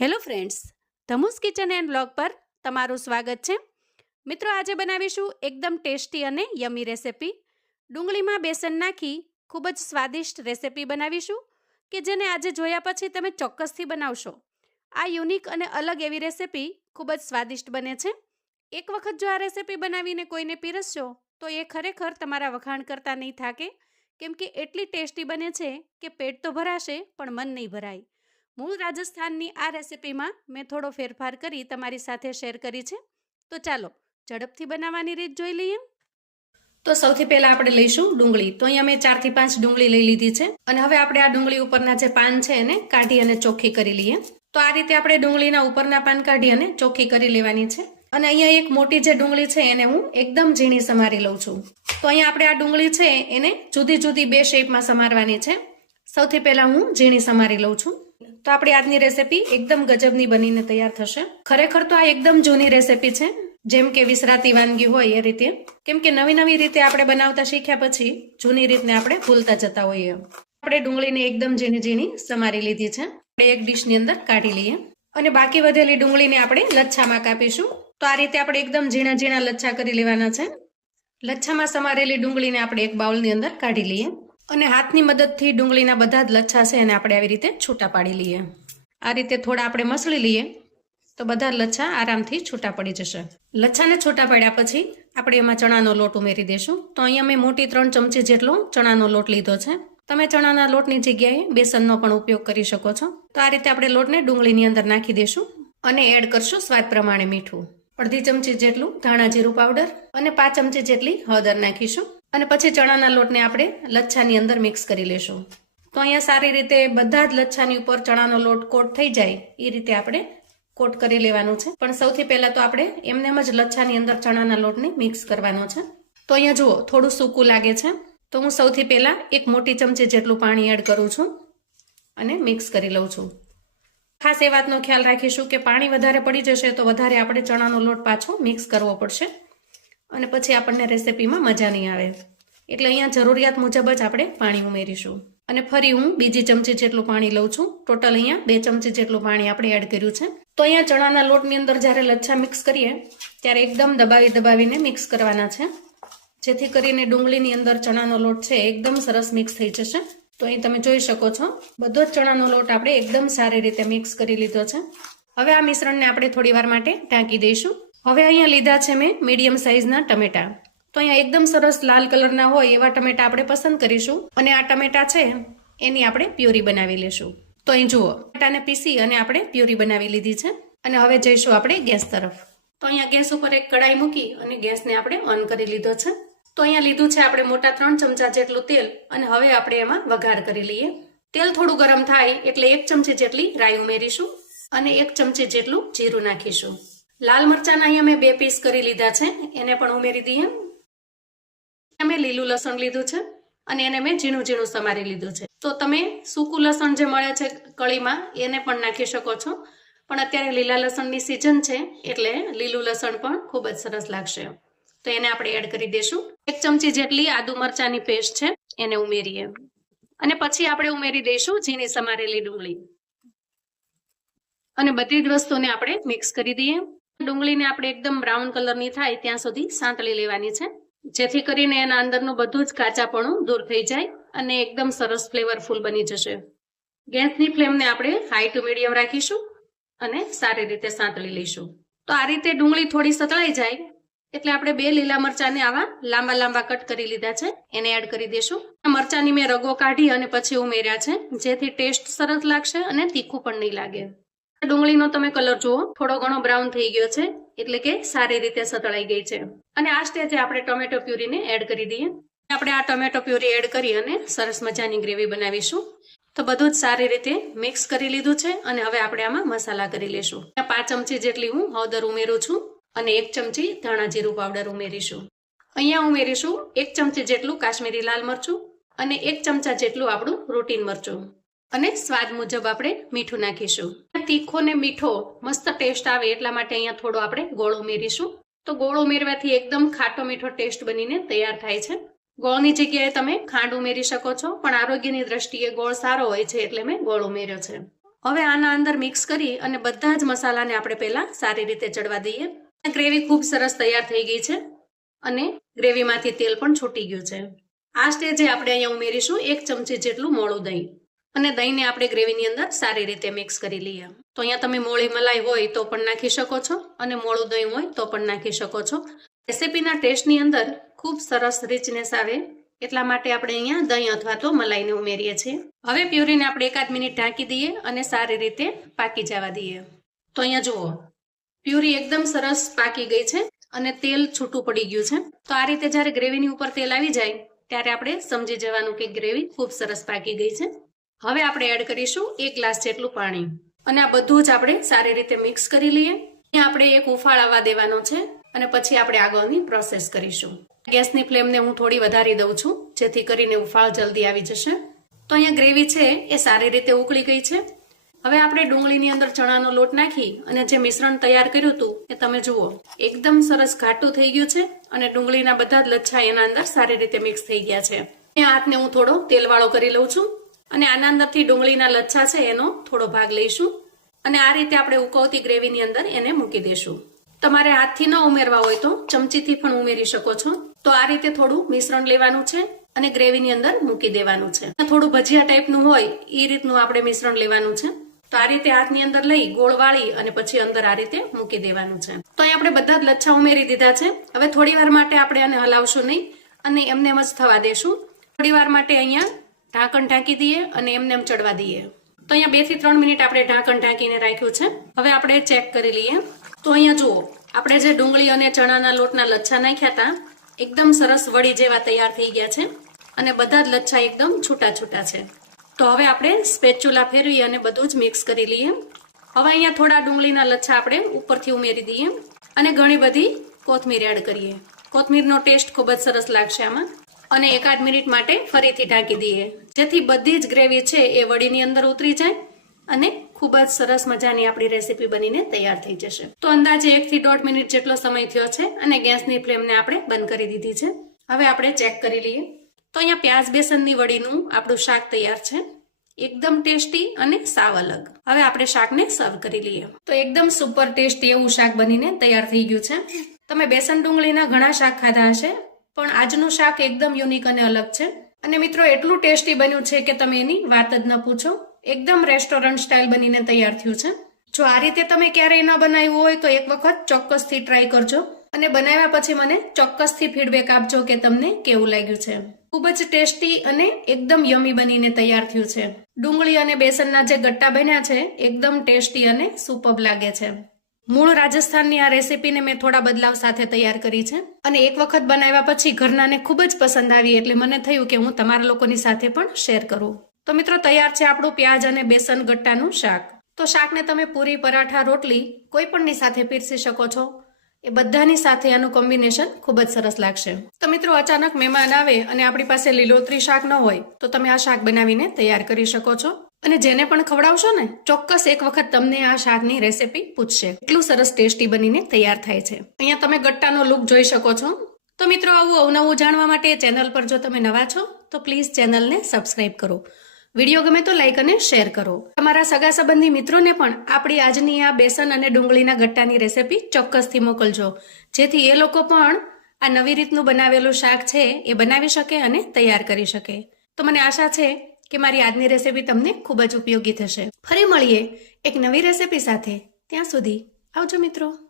Hello friends, ધમુસ kitchen and blog પર તમારું સ્વાગત છે. મિત્રો, આજે બનાવીશું એકદમ ટેસ્ટી અને યમી રેસિપી. ડુંગળીમાં બેસન નાખી ખૂબ જ સ્વાદિષ્ટ રેસિપી બનાવીશું કે જેને આજે જોયા પછી તમે ચોક્કસથી બનાવશો. આ યુનિક અને અલગ એવી રેસિપી ખૂબ જ સ્વાદિષ્ટ બને છે. એક વખત જો આ રેસિપી બનાવીને કોઈને પીરસશો, તો એ ખરેખર તમારા વખાણ કરતા નહીં થાકે. કેમ કે એટલી ટેસ્ટી બને છે કે પેટ તો ભરાશે, પણ મન નહીં ભરાય. મૂળ રાજસ્થાનની આ રેસિપીમાં મેં થોડો ફેરફાર કરી તમારી સાથે શેર કરી છે. તો ચાલો, ઝડપથી બનાવવાની રીત જોઈ લઈએ. તો સૌથી પહેલા આપણે લઈશું ડુંગળી. તો અહીંયા મેં ચારથી પાંચ ડુંગળી લઈ લીધી છે. અને હવે આપણે આ ડુંગળી ઉપરના જે પાન છે એને કાઢી અને ચોખ્ખી કરી લઈએ. તો આ રીતે આપણે ડુંગળીના ઉપરના પાન કાઢી અને ચોખ્ખી કરી લેવાની છે. અને અહીંયા એક મોટી જે ડુંગળી છે એને હું એકદમ ઝીણી સમારી લઉં છું. તો અહીંયા આપણે આ ડુંગળી છે એને જુદી જુદી બે શેપમાં સમારવાની છે. સૌથી પહેલા હું ઝીણી સમારી લઉં છું. તો આપણી આજની રેસિપી એકદમ ગજબની બનીને તૈયાર થશે. ખરેખર તો આ એકદમ જૂની રેસીપી છે. જેમ કે વિસરાતી વાનગી હોય એ રીતે. કેમ કે નવી નવી રીતે આપણે બનાવતા શીખ્યા પછી જૂની રીતને આપણે ભૂલતા જતા હોઈએ. આપણે ડુંગળીને એકદમ ઝીણી ઝીણી સમારી લીધી છે. આપણે એક ડીશની અંદર કાઢી લઈએ. અને બાકી વધેલી ડુંગળીને આપણે લચ્છામાં કાપીશું. તો આ રીતે આપણે એકદમ ઝીણા ઝીણા લચ્છા કરી લેવાના છે. લચ્છામાં સમારેલી ડુંગળીને આપણે એક બાઉલની અંદર કાઢી લઈએ. અને હાથની મદદથી ડુંગળીના બધા જ લચ્છા છે એને આપણે આવી રીતે છૂટા પાડી લઈએ. આ રીતે થોડા આપણે મસળી લઈએ, તો બધા લચ્છા આરામથી છૂટા પડી જશે. લચ્છાને છૂટા પડ્યા પછી આપણે એમાં ચણાનો લોટ ઉમેરી દઈશું તો અહીંયા મેં મોટી ત્રણ ચમચી જેટલો ચણાનો લોટ લીધો છે. તમે ચણાના લોટની જગ્યાએ બેસનનો પણ ઉપયોગ કરી શકો છો. તો આ રીતે આપણે લોટને ડુંગળીની અંદર નાખી દઈશું અને એડ કરશું સ્વાદ પ્રમાણે મીઠું. અડધી ચમચી જેટલું ધાણા જીરું પાવડર અને પાંચ ચમચી જેટલી હળદર નાખીશું. અને પછી ચણાના લોટને આપણે લચ્છાની અંદર મિક્સ કરી લેશું. તો અહીંયા સારી રીતે બધા જ લચ્છાની ઉપર ચણાનો લોટ કોટ થઈ જાય, એ રીતે આપણે કોટ કરી લેવાનું છે. પણ સૌથી પહેલા તો આપણે એમનેમ જ લચ્છાની અંદર ચણાના લોટને મિક્સ કરવાનો છે. તો અહીંયા જુઓ, થોડું સૂકું લાગે છે. તો હું સૌથી પહેલા એક મોટી ચમચી જેટલું પાણી એડ કરું છું અને મિક્સ કરી લઉં છું. ખાસ એ વાતનો ખ્યાલ રાખીશું કે પાણી વધારે પડી જશે તો વધારે આપણે ચણાનો લોટ પાછો મિક્સ કરવો પડશે અને પછી આપણને રેસીપીમાં મજા નહીં આવે. એટલે અહીંયા જરૂરિયાત મુજબ જ આપણે પાણી ઉમેરીશું. અને ફરી હું બીજી ચમચી જેટલું પાણી લઉં છું. ટોટલ અહીંયા બે ચમચી જેટલું પાણી આપણે એડ કર્યું છે. તો અહીંયા ચણાના લોટની અંદર જ્યારે લચ્છા મિક્સ કરીએ, ત્યારે એકદમ દબાવી દબાવીને મિક્સ કરવાના છે. જેથી કરીને ડુંગળીની અંદર ચણાનો લોટ છે એકદમ સરસ મિક્સ થઈ જશે. તો અહીં તમે જોઈ શકો છો, બધો જ ચણાનો લોટ આપણે એકદમ સારી રીતે મિક્સ કરી લીધો છે. હવે આ મિશ્રણને આપણે થોડી વાર માટે ઢાંકી દઈશું. હવે અહીંયા લીધા છે મેં મીડિયમ સાઇઝના ટમેટા. તો અહીંયા એકદમ સરસ લાલ કલરના હોય એવા ટમેટા આપણે પસંદ કરીશું. અને આ ટમેટા છે, એની આપણે પ્યુરી બનાવી લેશું. તો અહીં જુઓ, ટમેટાને પીસી અને આપણે પ્યુરી બનાવી લીધી છે. અને હવે જઈશું આપણે ગેસ તરફ. તો અહીંયા ગેસ ઉપર એક કડાઈ મૂકી અને ગેસને આપણે ઓન કરી લીધો છે. તો અહીંયા લીધું છે આપણે મોટા ત્રણ ચમચા જેટલું તેલ અને હવે આપણે એમાં વઘાર કરી લઈએ. તેલ થોડું ગરમ થાય એટલે એક ચમચી જેટલી રાઈ ઉમેરીશું અને એક ચમચી જેટલું જીરું નાખીશું. લાલ મરચાના અહીંયા મેં બે પીસ કરી લીધા છે, એને પણ ઉમેરી દઈએ. મેં લીલું લસણ લીધું છે અને એને મેં ઝીણું ઝીણું સમારી લીધું છે. તો તમે સૂકું લસણ જે મળે છે કળીમાં, એને પણ નાખી શકો છો. પણ અત્યારે લીલા લસણની સિઝન છે, એટલે લીલું લસણ પણ ખૂબ જ સરસ લાગશે. તો એને આપણે એડ કરી દઈશું એક ચમચી જેટલી આદુ મરચાની પેસ્ટ છે, એને ઉમેરીએ. અને પછી આપણે ઉમેરી દઈશું ઝીણી સમારેલી ડુંગળી. અને બધી જ વસ્તુને આપણે મિક્સ કરી દઈએ. ડુંગળીને આપણે એકદમ બ્રાઉન કલરની થાય ત્યાં સુધી સાંતળી લેવાની છે. જેથી કરીને એના અંદરનું બધું જ કાચાપણું દૂર થઈ જાય અને એકદમ સરસ ફ્લેવરફુલ બની જશે. ગેસની ફ્લેમને આપણે હાઈ ટુ મીડિયમ રાખીશું અને સારી રીતે સાંતળી લઈશું. તો આ રીતે ડુંગળી થોડી સતળાઈ જાય એટલે આપણે બે લીલા મરચાને આવા લાંબા લાંબા કટ કરી લીધા છે. એને એડ કરી દઈશું મરચાની મેં રગો કાઢી અને પછી ઉમેર્યા છે. જેથી ટેસ્ટ સરસ લાગશે અને તીખું પણ નહીં લાગે. ડુંગળીનો તમે કલર જુઓ, થોડો ઘણો બ્રાઉન થઈ ગયો છે, એટલે કે સારી રીતે સતળાઈ ગઈ છે. અને આ સ્ટેજે આપણે ટોમેટો પ્યુરીને એડ કરી દઈએ. આપણે આ ટોમેટો પ્યુરી એડ કરી અને સરસ મજાની ગ્રેવી બનાવીશું. તો બધું જ સારી રીતે મિક્સ કરી લીધું છે અને હવે આપણે આમાં મસાલા કરી લેશું. પાંચ ચમચી જેટલી હું હળદર ઉમેરું છું અને એક ચમચી ધાણા જીરું પાવડર ઉમેરીશું. અહીંયા ઉમેરીશું એક ચમચી જેટલું કાશ્મીરી લાલ મરચું અને એક ચમચા જેટલું આપણું રૂટીન મરચું. અને સ્વાદ મુજબ આપણે મીઠું નાખીશું. તીખો ને મીઠો મસ્ત ટેસ્ટ આવે એટલા માટે અહીંયા થોડો આપણે ગોળ ઉમેરીશું. તો ગોળ ઉમેરવાથી એકદમ ખાટો મીઠો ટેસ્ટ બનીને તૈયાર થાય છે. ગોળની જગ્યાએ તમે ખાંડ ઉમેરી શકો છો, પણ આરોગ્યની દ્રષ્ટિએ ગોળ સારો હોય છે એટલે મેં ગોળ ઉમેર્યો છે. હવે આના અંદર મિક્સ કરી અને બધા જ મસાલાને આપણે પહેલા સારી રીતે ચડવા દઈએ. ગ્રેવી ખૂબ સરસ તૈયાર થઈ ગઈ છે અને ગ્રેવીમાંથી તેલ પણ છૂટી ગયું છે. આ સ્ટેજે આપણે અહીંયા ઉમેરીશું એક ચમચી જેટલું મોળું દહીં. અને દહીંને આપણે ગ્રેવીની અંદર સારી રીતે મિક્સ કરી લઈએ. તો અહીંયા તમે મોળી મલાઈ હોય તો પણ નાખી શકો છો અને મોળું દહીં હોય તો પણ નાખી શકો છો. રેસીપીના ટેસ્ટની અંદર ખૂબ સરસ રીચનેસ આવે એટલા માટે આપણે અહીંયા દહીં અથવા તો મલાઈને ઉમેરીએ છીએ. હવે પ્યુરીને આપણે એકાદ મિનિટ ઢાંકી દઈએ અને સારી રીતે પાકી જવા દઈએ. તો અહીંયા જુઓ, પ્યુરી એકદમ સરસ પાકી ગઈ છે અને તેલ છૂટું પડી ગયું છે. તો આ રીતે જ્યારે ગ્રેવીની ઉપર તેલ આવી જાય, ત્યારે આપણે સમજી જવાનું કે ગ્રેવી ખૂબ સરસ પાકી ગઈ છે. હવે આપણે એડ કરીશું એક ગ્લાસ જેટલું પાણી. અને આ બધું જ આપણે સારી રીતે મિક્સ કરી લઈએ. આપણે એક ઉફાળ આવવા દેવાનો છે અને પછી આપણે આગળની પ્રોસેસ કરીશું. ગેસની ફ્લેમને હું થોડી વધારી દઉં છું, જેથી કરીને ઉફાળ જલ્દી આવી જશે. તો અહીંયા ગ્રેવી છે એ સારી રીતે ઉકળી ગઈ છે. હવે આપણે ડુંગળીની અંદર ચણાનો લોટ નાખી અને જે મિશ્રણ તૈયાર કર્યું હતું એ તમે જુઓ. એકદમ સરસ ઘાટું થઈ ગયું છે અને ડુંગળીના બધા જ લચ્છા એના અંદર સારી રીતે મિક્સ થઈ ગયા છે. હાથને હું થોડો તેલવાળો કરી લઉં છું. અને આના અંદરથી ડુંગળીના લચ્છા છે એનો થોડો ભાગ લઈશું. અને આ રીતે આપણે ઉકવતી ગ્રેવીની અંદર એને મૂકી દઈશું તમારે હાથથી ન ઉમેરવા હોય તો ચમચીથી પણ ઉમેરી શકો છો. તો આ રીતે થોડું મિશ્રણ લેવાનું છે અને ગ્રેવીની અંદર મૂકી દેવાનું છે. થોડું ભજીયા ટાઈપનું હોય, એ રીતનું આપણે મિશ્રણ લેવાનું છે. તો આ રીતે હાથની અંદર લઈ ગોળ વાળી અને પછી અંદર આ રીતે મૂકી દેવાનું છે. તો અહીં આપણે બધા જ લચ્છા ઉમેરી દીધા છે. હવે થોડી માટે આપણે આને હલાવશું નહીં અને એમને એમ જ થવા દેશું. થોડી માટે અહીંયા ઢાંકણ ઢાંકી દઈએ અને એમને એમ ચડવા દઈએ. તો અહીંયા બેથી ત્રણ મિનિટ આપણે ઢાંકણ ઢાંકીને રાખ્યું છે. હવે આપણે ચેક કરી લઈએ. તો અહીંયા જુઓ, આપણે જે ડુંગળી અને ચણાના લોટના લચ્છા નાખ્યા હતા, એકદમ સરસ વડી જેવા તૈયાર થઈ ગયા છે અને બધા જ લચ્છા એકદમ છૂટા છૂટા છે. તો હવે આપણે સ્પેચ્યુલા ફેરવી અને બધું જ મિક્સ કરી લઈએ. હવે અહીંયા થોડા ડુંગળીના લચ્છા આપણે ઉપરથી ઉમેરી દઈએ અને ઘણી બધી કોથમીર એડ કરીએ. કોથમીરનો ટેસ્ટ ખૂબ જ સરસ લાગશે આમાં. અને એકાદ મિનિટ માટે ફરીથી ઢાંકી દઈએ. જેથી બધી જ ગ્રેવી છે એ વડીની અંદર ઉતરી જાય અને ખૂબ જ સરસ મજાની આપણી રેસીપી બનીને તૈયાર થઈ જશે. તો અંદાજે એકથી દોઢ મિનિટ જેટલો સમય થયો છે અને ગેસની ફ્લેમને આપણે બંધ કરી દીધી છે. હવે આપણે ચેક કરી લઈએ. તો અહીંયા પ્યાજ બેસનની વડીનું આપણું શાક તૈયાર છે. એકદમ ટેસ્ટી અને સાવ અલગ. હવે આપણે શાકને સર્વ કરી લઈએ. તો એકદમ સુપર ટેસ્ટી એવું શાક બનીને તૈયાર થઈ ગયું છે. તમે બેસન ડુંગળીના ઘણા શાક ખાધા હશે. પણ આજનું શાક એકદમ યુનિક અને અલગ છે. અને મિત્રો, એટલું ટેસ્ટી બન્યું છે કે તમે એની વાત જ ન પૂછો. એકદમ રેસ્ટોરન્ટ સ્ટાઇલ બનીને તૈયાર થયું છે. જો આ રીતે તમે ક્યારેય ન બનાવ્યું હોય તો એક વખત ચોક્કસથી ટ્રાય કરજો. અને બનાવ્યા પછી મને ચોક્કસથી ફીડબેક આપજો કે તમને કેવું લાગ્યું છે. ખૂબ જ ટેસ્ટી અને એકદમ યમી બનીને તૈયાર થયું છે. ડુંગળી અને બેસનના જે ગટ્ટા બન્યા છે, એકદમ ટેસ્ટી અને સુપબ લાગે છે. મૂળ રાજસ્થાનની આ રેસીપીને મેં થોડા બદલાવ સાથે તૈયાર કરી છે અને એક વખત બનાવ્યા પછી ઘરનાને ખૂબ જ પસંદ આવી એટલે મને થયું કે હું તમારા લોકોની સાથે પણ શેર કરું. તો મિત્રો, તૈયાર છે આપણું પ્યાજ અને બેસન ગટ્ટાનું શાક. તો શાકને તમે પૂરી, પરાઠા, રોટલી કોઈ પણની સાથે પીરસી શકો છો. એ બધાની સાથે આનું કોમ્બિનેશન ખૂબ જ સરસ લાગશે. તો મિત્રો, અચાનક મહેમાન આવે અને આપણી પાસે લીલોતરી શાક ન હોય, તો તમે આ શાક બનાવીને તૈયાર કરી શકો છો. અને જેને પણ ખવડાવશો ને, ચોક્કસ એક વખત તમને આ શાકની રેસીપી પૂછશે. એટલું સરસ ટેસ્ટી બનીને તૈયાર થાય છે. અહીંયા તમે ગટ્ટાનો લુક જોઈ શકો છો. તો મિત્રો, આવું અવનવું જાણવા માટે ચેનલ પર જો તમે નવા છો, તો પ્લીઝ ચેનલને સબસ્ક્રાઇબ કરો. વીડિયો ગમે તો લાઈક અને શેર કરો. તમારા સગા સંબંધી મિત્રોને પણ આપણી આજની આ બેસન અને ડુંગળીના ગટ્ટાની રેસીપી ચોક્કસથી મોકલજો. જેથી એ લોકો પણ આ નવી રીતનું બનાવેલું શાક છે, એ બનાવી શકે અને તૈયાર કરી શકે. તો મને આશા છે કે મારી આજની રેસીપી તમને ખૂબ જ ઉપયોગી થશે. ફરી મળીએ એક નવી રેસીપી સાથે. ત્યાં સુધી આવજો મિત્રો.